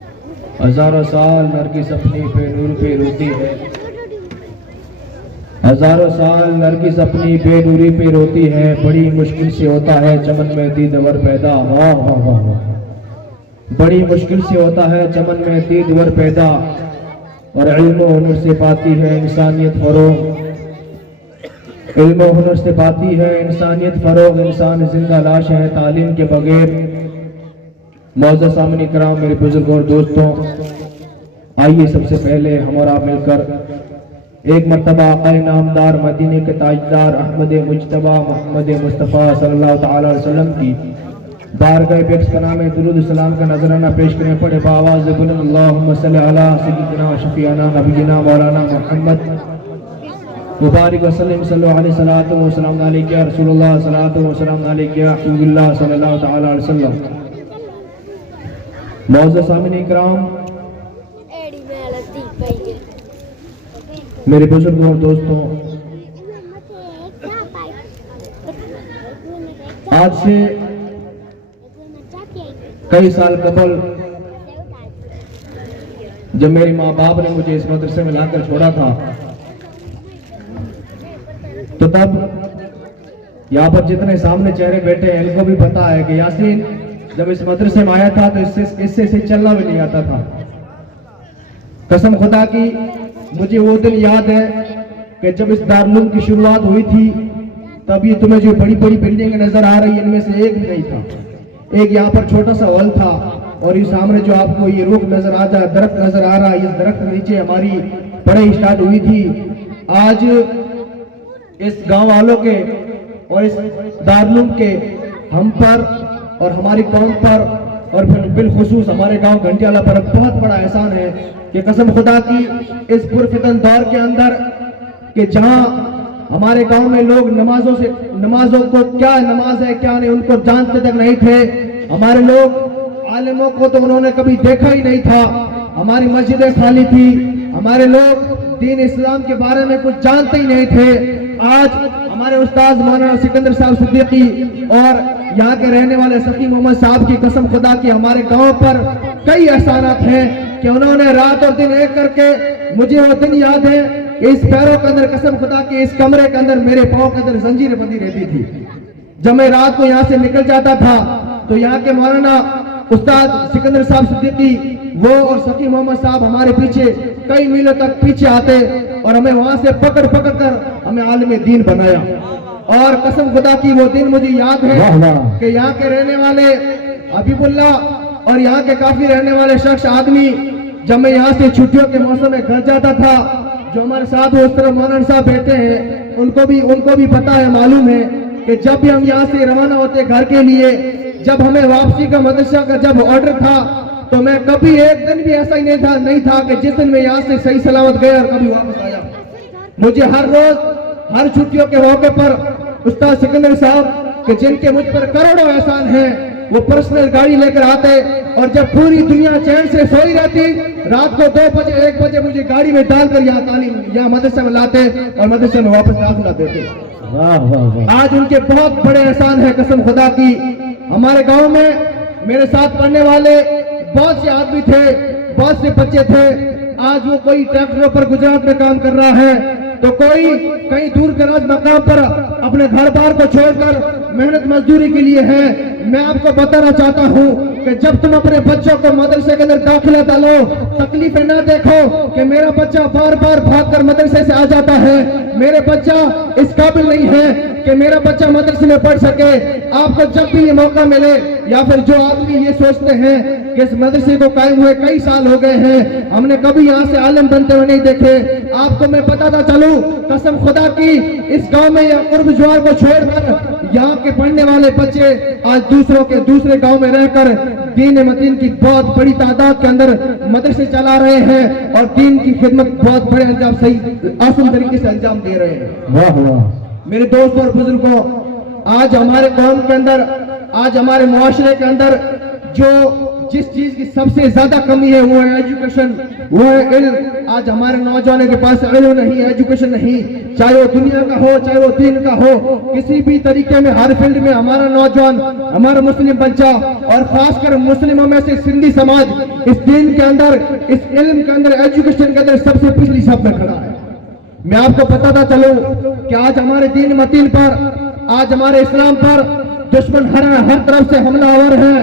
हजारों साल नरगिस अपनी बेनूर पे रोती है, हजारों साल नरगिस अपनी बेनूरी पे रोती है। बड़ी मुश्किल से होता है चमन में दीदवर पैदा। वाह वाह वाह वाह। बड़ी मुश्किल से होता है चमन में दीदवर पैदा, और इल्म हुनर से पाती है इंसानियत फरोग। इल्म हुनर से पाती है इंसानियत फरोग। इंसान जिंदा लाश है तालीम के बगैर। मौजूद सामने कराम, मेरे बुजुर्ग और दोस्तों, आइए सबसे पहले हम और आप मिलकर एक मर्तबा आक़ाए नामदार मदीने के ताजदार अहमद मुज्तबा मोहम्मद मुस्तफ़ा सल्लल्लाहु तआला अलैहि वसल्लम की बारगाह बेक्स का नाम दुरूद सलाम का नजराना पेश करें। पढ़े बावाज़ बुलंद अल्लाहुम्मा सल्लि अला सय्यिदिना शफ़ीअना नबीना मौलाना मुहम्मद मुबारक वसल्लम सल्लल्लाहु अलैहि सलातो व सलाम अलैका या रसूलुल्लाह सलातो व सलाम अलैका या हबीबुल्लाह सल्लल्लाहु तआला अलैहि वसल्लम। मौजूद सामने इकराम, मेरे बुजुर्ग और दोस्तों, आज से कई साल कबल जब मेरे माँ बाप ने मुझे इस मदरसे में लाकर छोड़ा था, तो तब यहाँ पर जितने सामने चेहरे बैठे हैं इनको भी पता है कि यासीन जब इस मदरसे में आया था तो इससे चलना भी नहीं आता था। कसम खुदा की मुझे वो दिन याद है कि जब इस दारुल की शुरुआत हुई थी, तब ये तुम्हें जो बड़ी बड़ी बिल्डिंग नजर आ रही है इनमें से एक भी नहीं था। एक यहाँ पर छोटा सा हॉल था, और ये सामने जो आपको ये रुख नजर आ रहा है, दरख्त नजर आ रहा है, इस दरख्त के नीचे हमारी पढ़ाई स्टार्ट हुई थी। आज इस गांव वालों के और इस दारुल के हम पर और हमारी कौम पर और फिर बिलखुसूस हमारे गांव घंटियाला पर बहुत बड़ा एहसान है कि कसम खुदा की इस पुरफितन दौर के अंदर कि जहां हमारे गांव में लोग नमाजों को क्या नमाज है क्या नहीं उनको जानते तक नहीं थे। हमारे लोग आलिमों को तो उन्होंने कभी देखा ही नहीं था। हमारी मस्जिदें खाली थी, हमारे लोग दीन इस्लाम के बारे में कुछ जानते ही नहीं थे। आज हमारे उस्ताद मौलाना सिकंदर साहब सिद्दीकी और यहाँ के रहने वाले सखी मोहम्मद साहब की कसम खुदा की हमारे गांव पर कई एहसानात हैं कि उन्होंने रात और दिन एक करके, मुझे वो दिन याद है इस पैरों के अंदर कसम खुदा की इस कमरे के अंदर मेरे पाँव के अंदर जंजीरें बंधी रहती थी। जब मैं रात को यहाँ से निकल जाता था तो यहाँ के मौलाना उस्ताद सिकंदर साहब सिद्दीकी वो और सखी मोहम्मद साहब हमारे पीछे कई मीलों तक पीछे आते और हमें वहां से पकड़ कर हमें आलिम दीन बनाया। और कसम खुदा की वो दिन मुझे याद है कि यहाँ के रहने वाले हबीबुल्लाह और यहाँ के काफी रहने वाले शख्स आदमी, जब मैं यहाँ से छुट्टियों के मौसम में घर जाता था, जो हमारे साथ उस तरह मौलाना साहब बैठे हैं उनको भी पता है, मालूम है कि जब भी हम यहाँ से रवाना होते घर के लिए, जब हमें वापसी का मदरसा का जब ऑर्डर था, तो मैं कभी एक दिन भी ऐसा ही नहीं था कि जिस दिन मैं यहाँ से सही सलामत गया और कभी वापस आया। मुझे हर रोज हर छुट्टियों के मौके पर उस्ताद सिकंदर साहब के जिनके मुझ पर करोड़ों एहसान हैं, वो पर्सनल गाड़ी लेकर आते और जब पूरी दुनिया चैन से सोई रहती, रात को 2 बजे 1 बजे मुझे गाड़ी में डालकर यहाँ मदरसे में लाते और मदरसे में वापस दाखिला देते। आज उनके बहुत बड़े एहसान है कसम खुदा की। हमारे गांव में मेरे साथ पढ़ने वाले बहुत से आदमी थे, बहुत से बच्चे थे। आज वो कोई ट्रैक्टरों पर गुजरात में काम कर रहा है, तो कोई कहीं दूर दराज मकाम पर अपने घर बार को छोड़कर मेहनत मजदूरी के लिए है। मैं आपको बताना चाहता हूँ कि जब तुम अपने बच्चों को मदरसे के अंदर दाखिला डालो, तकलीफें ना देखो कि मेरा बच्चा बार बार भागकर मदरसे से आ जाता है, मेरे बच्चा इस काबिल नहीं है कि मेरा बच्चा मदरसे में पढ़ सके। आपको जब भी ये मौका मिले, या फिर जो आदमी ये सोचते हैं कि इस मदरसे को कायम हुए कई साल हो गए हैं, हमने कभी यहाँ से आलिम बनते हुए नहीं देखे, आपको मैं बताता चलूं कसम खुदा की, इस गांव में या कुर्ब ज्वार को छोड़कर यहाँ के पढ़ने वाले बच्चे आज दूसरे गांव में रहकर दीन मतीन की बहुत बड़ी तादाद के अंदर मदरसे चला रहे हैं और दीन की खिदमत बहुत बड़े अंजाम सही आसान तरीके से अंजाम दे रहे हैं। वाह वाह। मेरे दोस्तों और बुजुर्गों, आज हमारे कौम के अंदर, आज हमारे मुआशरे के अंदर जो जिस चीज की सबसे ज्यादा कमी है वो है एजुकेशन, वो है इल्म। आज हमारे नौजवानों के पास इल्म नहीं, एजुकेशन नहीं, चाहे वो दुनिया का हो चाहे वो दीन का हो, किसी भी तरीके में हर फील्ड में हमारा नौजवान, हमारा मुस्लिम बच्चा और खासकर मुस्लिमों में से सिंधी समाज इस दीन के अंदर, इस इल्म के अंदर, एजुकेशन के अंदर सबसे पिछली साफ में खड़ा है। मैं आपको बताता चलूं कि आज हमारे दीन मतीन पर, आज हमारे इस्लाम पर दुश्मन हर तरफ से हमलावर है।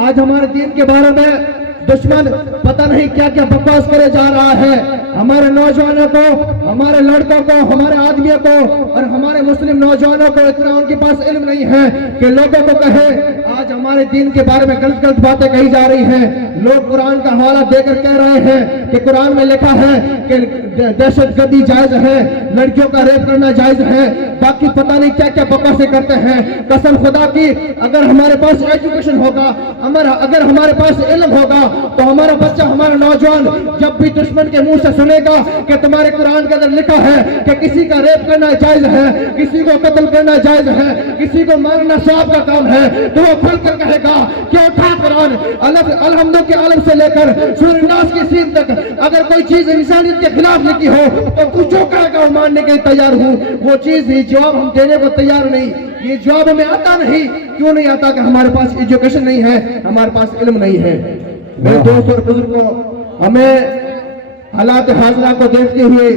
आज हमारे दीन के बारे में दुश्मन पता नहीं क्या क्या बकवास करे जा रहा है। हमारे नौजवानों को, हमारे लड़कों को, हमारे आदमियों को और हमारे मुस्लिम नौजवानों को इतना उनके पास इल्म नहीं है कि लोगों को कहे। आज हमारे दीन के बारे में गलत गलत बातें कही जा रही हैं। लोग कुरान का हवाला देकर कह रहे हैं कि कुरान में लिखा है कि दहशतगर्दी जायज है, लड़कियों का रेप करना जायज है, बाकी पता नहीं क्या क्या बकवासें करते हैं। कसम खुदा की, अगर हमारे पास एजुकेशन होगा, अगर हमारे पास इल्म होगा, तो हमारा बच्चा, हमारा नौजवान जब भी दुश्मन के मुंह से सुनेगा कि तुम्हारे कुरान के अंदर लिखा है कि किसी का रेप करना जायज है, किसी को कत्ल करना जायज है, किसी को मारना सवाब का काम है, तो वो खुल कर कहेगा कि उठा कुरान, अलहम्दुलिल्लाह के आलम से लेकर सूरह नास की सीन तक अगर कोई चीज इंसानियत के खिलाफ लिखी हो तो तू जो कहेगा वो मानने के लिए तैयार हूँ। वो चीज, ये जवाब हम देने को तैयार नहीं। ये जवाब हमें आता नहीं। क्यों नहीं आता? कि हमारे पास एजुकेशन नहीं है, हमारे पास इल्म नहीं है। मेरे दोस्त और बुजुर्गों, हमें हालात हाजिरा को देखते हुए,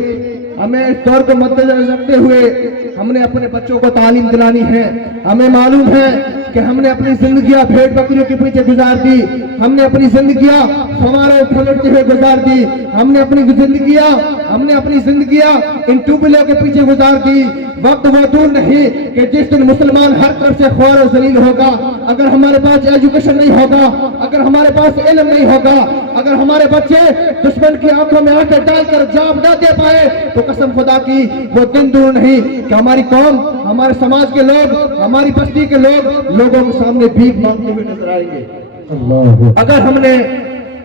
हमें इस दौर को मद्देनजर रखते हुए हमने अपने बच्चों को तालीम दिलानी है। हमें मालूम है कि हमने अपनी जिंदगियां भेड़ बकरियों के पीछे गुजार दी, हमने अपनी जिंदगियां फवारों फलटते हुए गुजार दी, हमने अपनी जिंदगियां इन ट्यूबवेलों के पीछे गुजार दी। वक्त वो दूर नहीं कि जिस दिन मुसलमान हर तरफ से ख्वार और जलील होगा। अगर हमारे पास एजुकेशन नहीं होगा, अगर हमारे पास इल्म नहीं होगा, अगर हमारे बच्चे दुश्मन की आंखों में आंखें डालकर जवाब न दे पाए, तो कसम खुदा की वो दिन दूर नहीं कि हमारी कौम, हमारे समाज के लोग, हमारी बस्ती के लोग लोगों के सामने भीख मांगते हुए नजर आएंगे। अगर हमने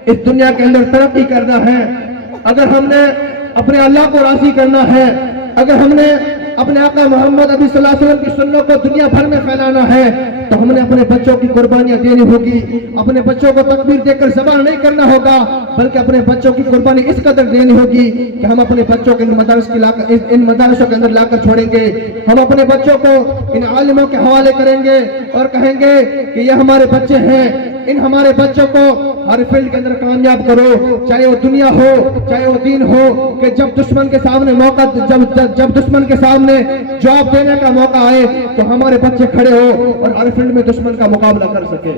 इस दुनिया के अंदर तरक्की करना है, अगर हमने अपने अल्लाह को राजी करना है, अगर हमने अपने आका मोहम्मद अभी सल्लल्लाहु अलैहि वसल्लम की सुन्नत को दुनिया भर में फैलाना है, तो हमने अपने बच्चों की कुर्बानियां देनी होगी। अपने बच्चों को तकबीर देकर ज़बान नहीं करना होगा, बल्कि अपने बच्चों की कुर्बानी इस कदर देनी होगी कि हम अपने बच्चों को इन मदारसों के अंदर लाकर छोड़ेंगे। हम अपने बच्चों को इन आलिमों के हवाले करेंगे और कहेंगे कि ये हमारे बच्चे हैं। इन हमारे बच्चों को हर फील्ड के अंदर कामयाब करो, चाहे वो दुनिया हो चाहे वो दीन हो, कि जब दुश्मन के सामने मौका, जब दुश्मन के सामने जवाब देने का मौका आए तो हमारे बच्चे खड़े हो और हर फील्ड में दुश्मन का मुकाबला कर सके।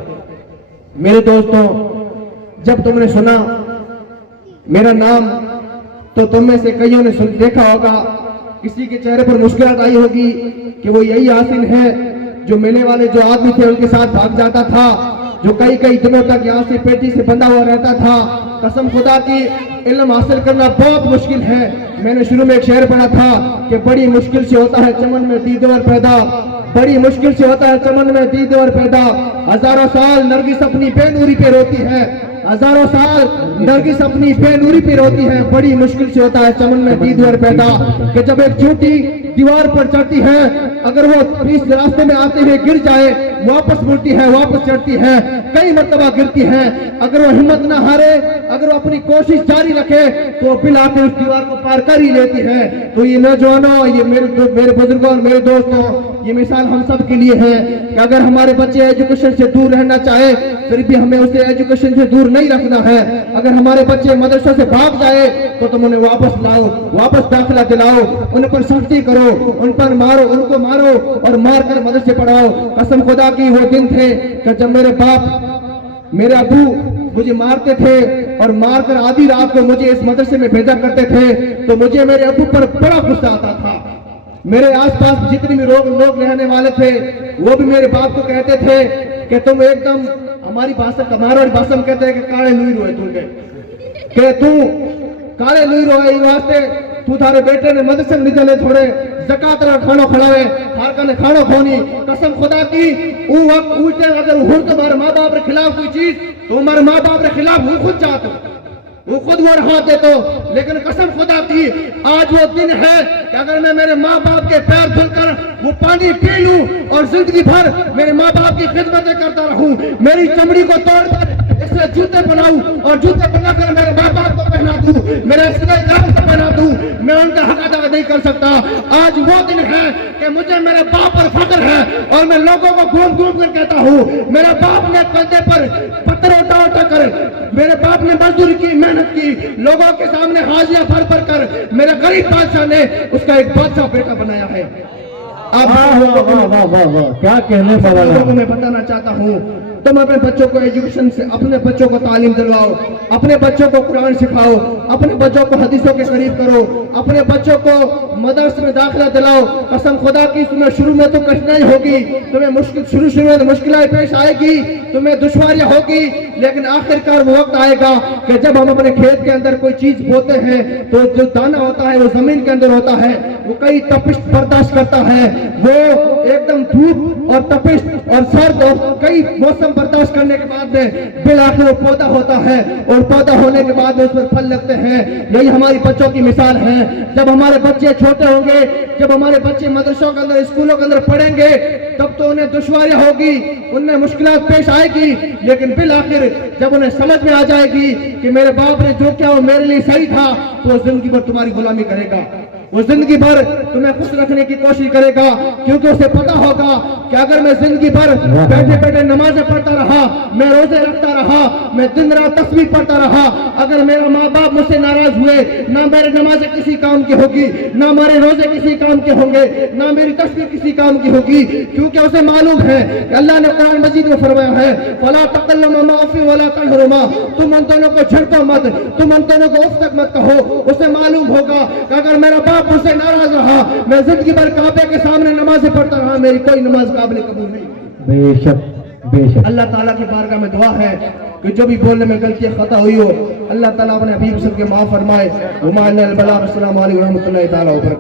मेरे दोस्तों, जब तुमने सुना मेरा नाम तो तुम में से कईयों ने देखा होगा, किसी के चेहरे पर मुस्कुराहट आई होगी कि वो यही यासीन है जो मिलने वाले जो आदमी थे उनके साथ भाग जाता था, जो कई कई दिनों तक यहाँ से पेटी से बंधा हुआ रहता था। कसम खुदा की, इल्म हासिल करना बहुत मुश्किल है। मैंने शुरू में एक शेर पढ़ा था कि बड़ी मुश्किल से होता है चमन में दीदार पैदा, बड़ी मुश्किल से होता है चमन में दीदार पैदा। हजारों साल नरगिस अपनी बेनूरी पे रोती है, हजारों साल नरगिस अपनी बेनूरी पे रोती है, बड़ी मुश्किल से होता है चमन में दीदार पैदा। कि जब एक चोटी दीवार पर चढ़ती है, अगर वो इस रास्ते में आते हुए गिर जाए, वापस मुड़ती है, वापस चढ़ती है, कई मर्तबा गिरती है। अगर वो हिम्मत ना हारे, अगर वो अपनी कोशिश जारी रखे, तो बिल आकर उस दीवार को पार कर ही लेती है। तो ये नौजवानों, ये मेरे बुजुर्गों और मेरे दोस्तों, ये मिसाल हम सब के लिए है कि अगर हमारे बच्चे एजुकेशन से दूर रहना चाहे, फिर भी हमें उसे एजुकेशन से दूर नहीं रखना है। अगर हमारे बच्चे मदरसे से भाग जाए तो तुम उन्हें वापस लाओ, वापस दाखिला दिलाओ, उन पर सख्ती करो, उन पर मारो, उनको मारो और मार कर मदरसे पढ़ाओ। कसम खुदा की, वो दिन थे कि जब मेरे बाप, मेरे अबू मुझे मारते थे और मारकर आधी रात को मुझे इस मदरसे में भेजा करते थे, तो मुझे मेरे अबू पर बड़ा गुस्सा आता था। मेरे आसपास जितने भी लोग रहने वाले थे, वो भी मेरे बाप को कहते थे कि तुम एकदम, हमारी भाषा, हमारी भाषा में कहते हैं कि काले लुई रोए तुमके, कि तू काले लुई रोए, ये वास्ते तू थारे बेटे ने मदरसे में निकले छोड़े, ज़कात रा खानो खड़ावे, थार कने खानो खोनी। कसम खुदा की, वो वक्त उल्टे अगर हूं तुम्हारे माँ बाप के खिलाफ कोई चीज, तो हमारे माँ बाप के खिलाफ वो खुद जातो, वो खुद वो हाथ देतो। लेकिन कसम खुदा की, आज वो दिन है कि अगर मैं मेरे माँ बाप के पैर धुलकर वो पानी पी लूं और जिंदगी भर मेरे माँ बाप की खिदमतें करता रहूं, मेरी चमड़ी को तोड़कर इससे जूते बनाऊं और जूते बनाकर मेरे माँ बाप को पहना दूं, मेरे रिश्तेदार को पहना दूं, मैं उनका हक अदा नहीं कर सकता। आज वो दिन है कि मुझे मेरे बाप पर फख्र है और मैं लोगों को घूम घूम कर कहता हूँ, मेरे बाप ने कंधे पर पत्थर उठा उठा कर, मेरे बाप ने मजदूरी की, मेहनत की, लोगों के सामने हाजिया भर भर कर मेरे गरीब बादशाह ने उसका एक बादशाह बेटा बनाया है। अब क्या कहने वाला लोगों को मैं बताना चाहता हूँ, तुम अपने बच्चों को एजुकेशन से, अपने बच्चों को तालीम दिलवाओ, अपने बच्चों को कुरान सिखाओ, अपने बच्चों को हदीसों के करीब करो, अपने बच्चों को मदरसे में दाखिला दिलाओ। कसम खुदा की तुम्हें शुरू में तो कठिनाई होगी, तुम्हें मुश्किल शुरू में मुश्किलें पेश आएगी, तुम्हें दुश्वारियां होगी, लेकिन आखिरकार वो वक्त आएगा कि जब हम अपने खेत के अंदर कोई चीज बोते हैं तो जो दाना होता है वो जमीन के अंदर होता है, वो कई तपिश बर्दाश्त करता है, वो एकदम धूप और तपिश और सर्द और कई मौसम बर्दाश्त करने के बाद में बिल आखिर वो पौधा होता है और पौधा होने के बाद में उस पर फल लगते हैं। यही हमारी बच्चों की मिसाल है। जब हमारे बच्चे छोटे होंगे, जब हमारे बच्चे मदरसों के अंदर, स्कूलों के अंदर पढ़ेंगे, तब तो उन्हें दुश्वारियां होगी, उनमें मुश्किलात पेश आएगी, लेकिन बिल आखिर जब उन्हें समझ में आ जाएगी कि मेरे बाप ने जो किया वो मेरे लिए सही था, तो वो जिंदगी भर तुम्हारी गुलामी करेगा, वो जिंदगी भर तुम्हें खुश रखने की कोशिश करेगा, क्योंकि उसे पता होगा कि अगर मैं जिंदगी भर बैठे बैठे नमाजें पढ़ता रहा, मैं रोजे रखता रहा, मैं दिन रात तस्बीह पढ़ता रहा, अगर मेरा माँ बाप मुझसे नाराज हुए, ना मेरी नमाजें किसी काम की होगी, ना मेरे रोजे किसी काम के होंगे, ना मेरी तस्बीह किसी काम की होगी, क्योंकि उसे मालूम है कि अल्लाह ने कुरान मजीद में फरमाया है, वला तकल्लम माफी वला तनहरुमा, तुम उन दोनों को झड़को मत, तुम उन दोनों को उफ तक मत कहो। उसे मालूम होगा कि अगर मेरा बाप मुझसे नाराज रहा, मैं जिंदगी भर काबे के सामने नमाजें पढ़ता रहा, मेरी कोई नमाज काबिल कबूल नहीं। बेशक बेशक अल्लाह ताला की बारगाह में दुआ है कि जो भी बोलने में गलतियां खता हुई हो, अल्लाह ताला अपने हबीब सबके माफ फरमाए। अस्सलामु अलैकुम व रहमतुल्लाहि तआला व बरकातहू।